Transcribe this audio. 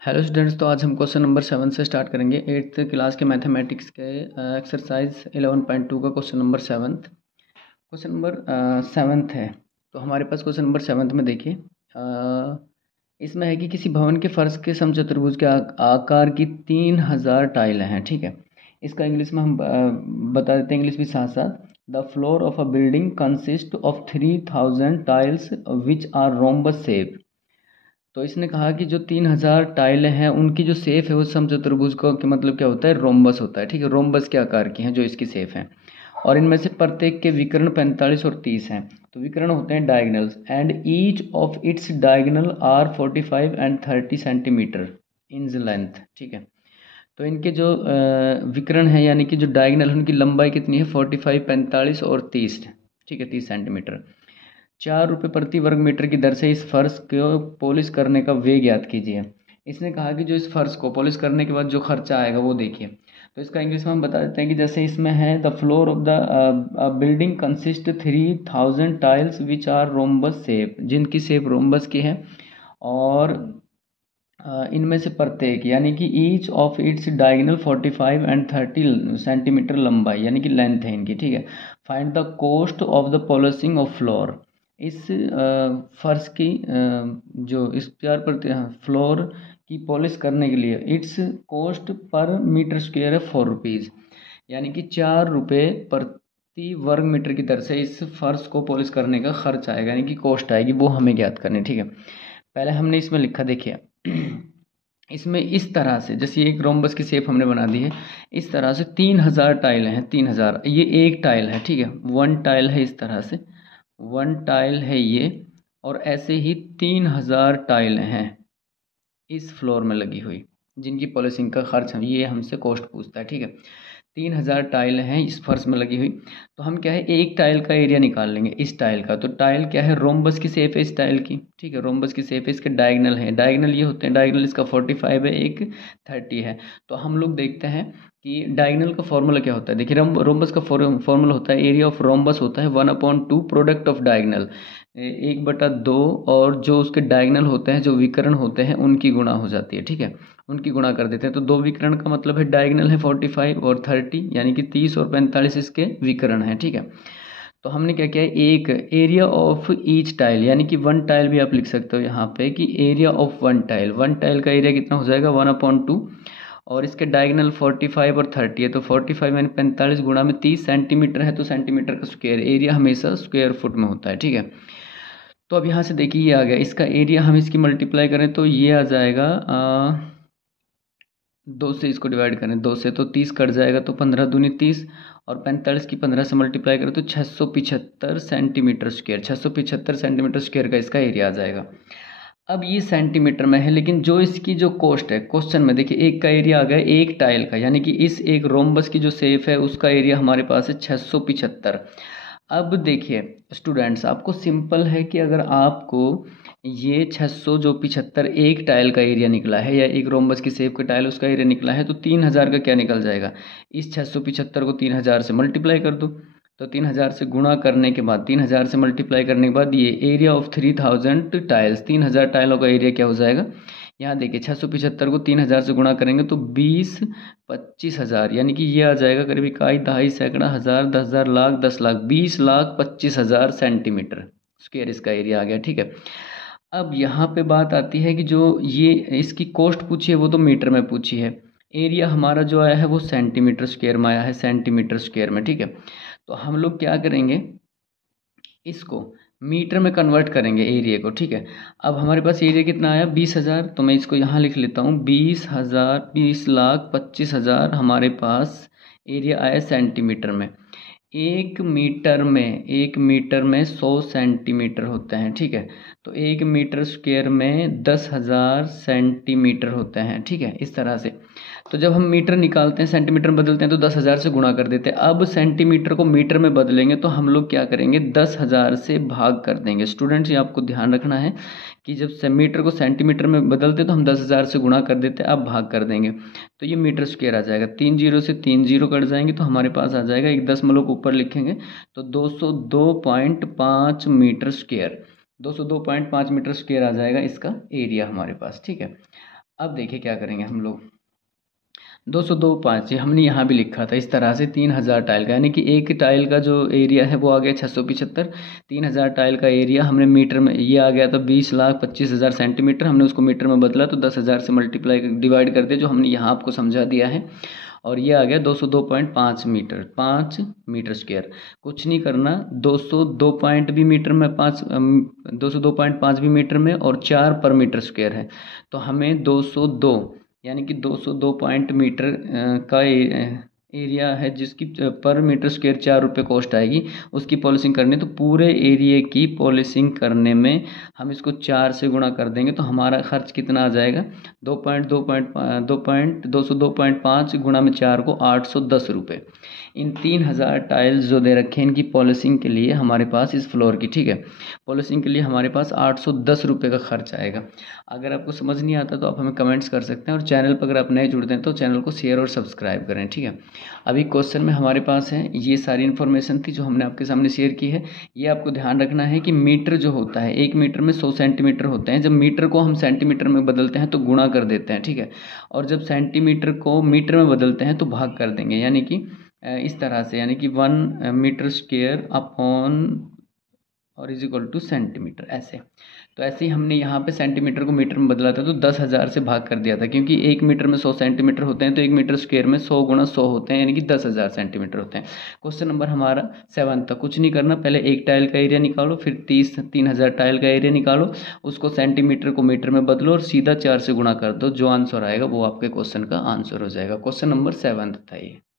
Hello students, तो आज हम क्वेश्चन नंबर 7 से स्टार्ट करेंगे। 8th क्लास के मैथमेटिक्स के एक्सरसाइज 11.2 का क्वेश्चन नंबर 7th है। तो हमारे पास क्वेश्चन नंबर 7 में देखिए, इसमें है कि किसी भवन के फर्श के समचतुर्भुज के आकार की 3000 टाइल हैं। ठीक है, इसका इंग्लिश में हम बता देते हैं, इंग्लिश भी साथ साथ। The floor of a building consist of 3000 tiles which are rhombus shape. तो इसने कहा कि जो 3000 टाइलें हैं उनकी जो शेप है वो समचतुर्भुज का कि मतलब क्या होता है, रोम्बस होता है। ठीक है, रोम्बस के आकार की हैं जो इसकी शेप हैं, और इनमें से प्रत्येक के विकर्ण 45 और 30 हैं। तो विकर्ण होते हैं diagonals, and each of its diagonal are 45 and 30 centimetre in length. ठीक है, तो इनके जो विकर्ण है यानी कि जो डायगनल है उनकी लंबाई कितनी है, 45, 45 और 30। ठीक है, 30 सेंटीमीटर। 4 रुपये प्रति वर्ग मीटर की दर से इस फर्श को पॉलिश करने का व्यय ज्ञात कीजिए। इसने कहा कि जो इस फर्श को पॉलिश करने के बाद जो खर्चा आएगा वो देखिए। तो इसका इंग्लिश में हम बता देते हैं कि जैसे इसमें है, the floor of the building consist 3000 tiles which are rhombus shape, जिनकी शेप रोम्बस की है, और इनमें से प्रत्येक यानी कि each of its diagonal 45 and 30 centimetre लंबाई यानी कि लेंथ है इनकी। ठीक है, find the cost of the polishing of floor. इस फर्श की जो इस चार प्रति फ्लोर की पॉलिश करने के लिए इट्स कोस्ट पर मीटर स्क्वेयर है 4 रुपीज़, यानी कि 4 रुपये प्रति वर्ग मीटर की दर से इस फर्श को पॉलिश करने का खर्च आएगा, यानी कि कॉस्ट आएगी, वो हमें ज्ञात करनी। ठीक है, पहले हमने इसमें लिखा, देखिए इसमें इस तरह से, जैसे एक रोम्बस की शेप हमने बना दी है, इस तरह से 3000 टाइल हैं। 3000, ये एक टाइल है। ठीक है, वन टाइल है, इस तरह से वन टाइल है ये, और ऐसे ही 3000 टाइल हैं इस फ्लोर में लगी हुई, जिनकी पॉलिशिंग का खर्च है, ये हमसे कॉस्ट पूछता है। ठीक है, 3000 टाइल हैं इस फर्श में लगी हुई। तो हम क्या है, एक टाइल का एरिया निकाल लेंगे, इस टाइल का। तो टाइल क्या है, रोम्बस की शेप है इस टाइल की। ठीक है, रोम्बस की शेप है, इसके डायगनल है, डायगनल ये होते हैं, डायगनल इसका 45 है, एक 30 है। तो हम लोग देखते हैं कि डायगनल का फॉर्मूला क्या होता है। देखिए, रोम्बस का फॉर्मूला होता है, एरिया ऑफ रोम्बस होता है 1/2 प्रोडक्ट ऑफ डायगनल, 1/2, और जो उसके डायगनल होते हैं, जो विकर्ण होते हैं, उनकी गुणा हो जाती है। ठीक है, उनकी गुणा कर देते हैं। तो दो विकर्ण का मतलब है, डायगनल है 45 और 30, यानी कि 30 और 45 इसके विकर्ण हैं। ठीक है, तो हमने क्या किया है, एक एरिया ऑफ ईच टाइल, यानी कि वन टाइल भी आप लिख सकते हो यहाँ पे कि एरिया ऑफ वन टाइल का एरिया कितना हो जाएगा, 1/2, और इसके डायगनल 45 और 30 है। तो 45 यानी 45 गुणा में 30 सेंटीमीटर है, तो सेंटीमीटर का स्क्वायर, एरिया हमेशा स्क्वायर फुट में होता है। ठीक है, तो अब यहाँ से देखिए ये आ गया, इसका एरिया हम इसकी मल्टीप्लाई करें तो ये आ जाएगा, 2 से इसको डिवाइड करें, 2 से तो 30 कट जाएगा, तो 15 दूनी 30, और 45 की 15 से मल्टीप्लाई करें तो 675 सेंटीमीटर स्क्वायर, 675 सेंटीमीटर स्क्वायर का इसका एरिया आ जाएगा। अब ये सेंटीमीटर में है, लेकिन जो इसकी जो कॉस्ट है, क्वेश्चन में देखिए एक का एरिया आ गया एक टाइल का, यानी कि इस एक रोम्बस की जो शेप है उसका एरिया हमारे पास है 675। अब देखिए स्टूडेंट्स, आपको सिंपल है कि अगर आपको ये 600 जो 75 एक टाइल का एरिया निकला है, या एक रोम्बस की शेप का टाइल उसका एरिया निकला है, तो 3000 का क्या निकल जाएगा, इस 675 को 3000 से मल्टीप्लाई कर दो। तो 3000 से गुणा करने के बाद, 3000 से मल्टीप्लाई करने के बाद, ये एरिया ऑफ 3000 टाइल्स, 3000 टाइलों का एरिया क्या हो जाएगा, यहाँ देखिए 675 को 3000 से गुणा करेंगे तो 20, 25,000, यानी कि ये आ जाएगा करीब इकाई, दहाई, सैकड़ा, हज़ार, 10,000, लाख, 10 लाख, 20,25,000 सेंटीमीटर स्क्वायर इसका एरिया आ गया। ठीक है, अब यहाँ पे बात आती है कि जो ये इसकी कॉस्ट पूछी है वो तो मीटर में पूछी है, एरिया हमारा जो आया है वो सेंटीमीटर स्क्वायर में आया है, सेंटीमीटर स्क्वायर में। ठीक है, तो हम लोग क्या करेंगे, इसको मीटर में कन्वर्ट करेंगे एरिया को। ठीक है, अब हमारे पास एरिया कितना आया, 20,000, तो मैं इसको यहाँ लिख लेता हूँ, 20,000, 20,25,000 हमारे पास एरिया आया सेंटीमीटर में। एक मीटर में 100 सेंटीमीटर होते हैं। ठीक है, तो एक मीटर स्क्वायर में 10,000 सेंटीमीटर होते हैं। ठीक है, इस तरह से। तो जब हम मीटर निकालते हैं सेंटीमीटर में बदलते हैं तो 10,000 से गुणा कर देते हैं। अब सेंटीमीटर को मीटर में बदलेंगे तो हम लोग क्या करेंगे, 10,000 से भाग कर देंगे। स्टूडेंट्स, ये आपको ध्यान रखना है कि जब मीटर को सेंटीमीटर में बदलते तो हम 10,000 से गुणा कर देते हैं, अब भाग कर देंगे तो ये मीटर स्क्वायर आ जाएगा। 3 जीरो से 3 जीरो कट जाएंगे तो हमारे पास आ जाएगा, एक दशमलव को ऊपर लिखेंगे तो 202.5 मीटर स्क्वायर, 202.5 मीटर स्क्वायर आ जाएगा इसका एरिया हमारे पास। ठीक है, अब देखिए क्या करेंगे हम लोग। 202.5 हमने यहाँ भी लिखा था इस तरह से 3000 टाइल का, यानी कि एक टाइल का जो एरिया है वो आ गया 675। 3000 टाइल का एरिया हमने मीटर में, ये आ गया था 20,25,000 सेंटीमीटर, हमने उसको मीटर में बदला तो 10,000 से मल्टीप्लाई डिवाइड कर दिया, जो हमने यहाँ आपको समझा दिया है। और ये आ गया 202.5 मीटर, 5 मीटर स्क्वायर। कुछ नहीं करना, 202 पॉइंट भी मीटर में, 202.5 भी मीटर में, और 4 पर मीटर स्क्वायर है। तो हमें 202 यानी कि 202 पॉइंट मीटर का एरिया है, जिसकी पर मीटर स्क्वायर 4 रुपये कॉस्ट आएगी, उसकी पॉलिशिंग करनी। तो पूरे एरिए की पॉलिशिंग करने में हम इसको 4 से गुणा कर देंगे, तो हमारा खर्च कितना आ जाएगा, 202.5 गुणा में 4 को 810 रुपये। इन 3000 टाइल्स जो दे रखे हैं इनकी पॉलिशिंग के लिए हमारे पास, इस फ्लोर की, ठीक है, पॉलिशिंग के लिए हमारे पास 810 रुपये का खर्च आएगा। अगर आपको समझ नहीं आता तो आप हमें कमेंट्स कर सकते हैं, और चैनल पर अगर आप नए जुड़ते हैं तो चैनल को शेयर और सब्सक्राइब करें, ठीक है। अभी क्वेश्चन में हमारे पास है, ये सारी इन्फॉर्मेशन थी जो हमने आपके सामने शेयर की है। ये आपको ध्यान रखना है कि मीटर जो होता है, 1 मीटर में 100 सेंटीमीटर होते हैं। जब मीटर को हम सेंटीमीटर में बदलते हैं तो गुणा कर देते हैं, ठीक है, और जब सेंटीमीटर को मीटर में बदलते हैं तो भाग कर देंगे, यानी कि इस तरह से, यानी कि 1 मीटर स्क्वायर अपॉन और इज इक्वल टू सेंटीमीटर, ऐसे। तो ऐसे ही हमने यहाँ पे सेंटीमीटर को मीटर में बदला था, तो 10,000 से भाग कर दिया था, क्योंकि 1 मीटर में 100 सेंटीमीटर होते हैं, तो 1 मीटर स्क्वायर में 100 गुणा 100 होते हैं, यानी कि 10,000 सेंटीमीटर होते हैं। क्वेश्चन नंबर हमारा 7 था। कुछ नहीं करना, पहले एक टाइल का एरिया निकालो, फिर 3,000 टाइल का एरिया निकालो, उसको सेंटीमीटर को मीटर में बदलो और सीधा 4 से गुणा कर दो। जो आंसर आएगा वो आपके क्वेश्चन का आंसर हो जाएगा। क्वेश्चन नंबर 7 था ये।